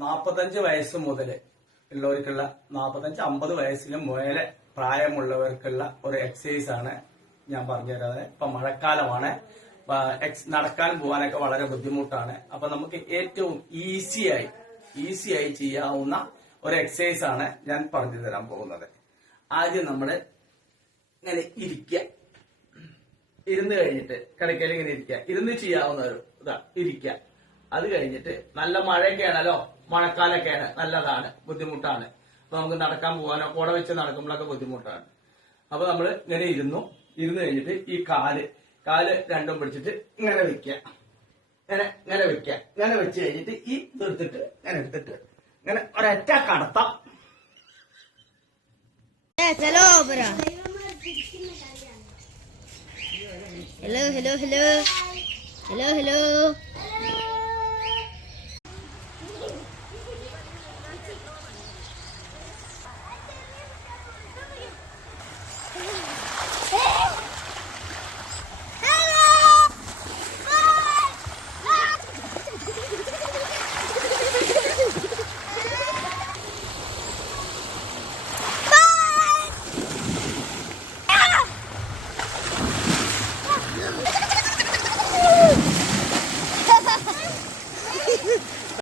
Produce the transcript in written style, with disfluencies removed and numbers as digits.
45 വയസ്സ് മുതൽ ഉള്ളവർക്കുള്ള 45-50 വയസ്സിന് മേലെ പ്രായമുള്ളവർക്കുള്ള ഒരു എക്സസൈസ് ആണ് ഞാൻ പറഞ്ഞുതരാതെ. ഇപ്പൊ മഴക്കാലമാണ്, നടക്കാൻ പോകാനൊക്കെ വളരെ ബുദ്ധിമുട്ടാണ്. അപ്പൊ നമുക്ക് ഏറ്റവും ഈസിയായി ചെയ്യാവുന്ന ഒരു എക്സസൈസ് ആണ് ഞാൻ പറഞ്ഞു തരാൻ പോകുന്നത്. ആദ്യം നമ്മള് ഇങ്ങനെ ഇരിക്കുക, ഇരുന്ന് കഴിഞ്ഞിട്ട് കിടക്കയിൽ ഇങ്ങനെ ഇരിക്കുക, ഇരുന്ന് ചെയ്യാവുന്ന ഒരു ഇതാ ഇരിക്കുക. അത് കഴിഞ്ഞിട്ട് നല്ല മഴയൊക്കെയാണല്ലോ, മഴക്കാലൊക്കെയാണ്, നല്ലതാണ്, ബുദ്ധിമുട്ടാണ്. അപ്പൊ നമുക്ക് നടക്കാൻ പോകാനോ കൂടെ വെച്ച് നടക്കുമ്പോഴൊക്കെ ബുദ്ധിമുട്ടാണ്. അപ്പൊ നമ്മൾ ഇങ്ങനെ ഇരുന്നു കഴിഞ്ഞിട്ട് ഈ കാല് രണ്ടും പിടിച്ചിട്ട് ഇങ്ങനെ വെക്കുക, ഇങ്ങനെ വെക്കുക. ഇങ്ങനെ വെച്ച് കഴിഞ്ഞിട്ട് ഈ ഇതെടുത്തിട്ട് ഇങ്ങനെ എടുത്തിട്ട് ഇങ്ങനെ ഒരൊറ്റ കടത്താം. Hello.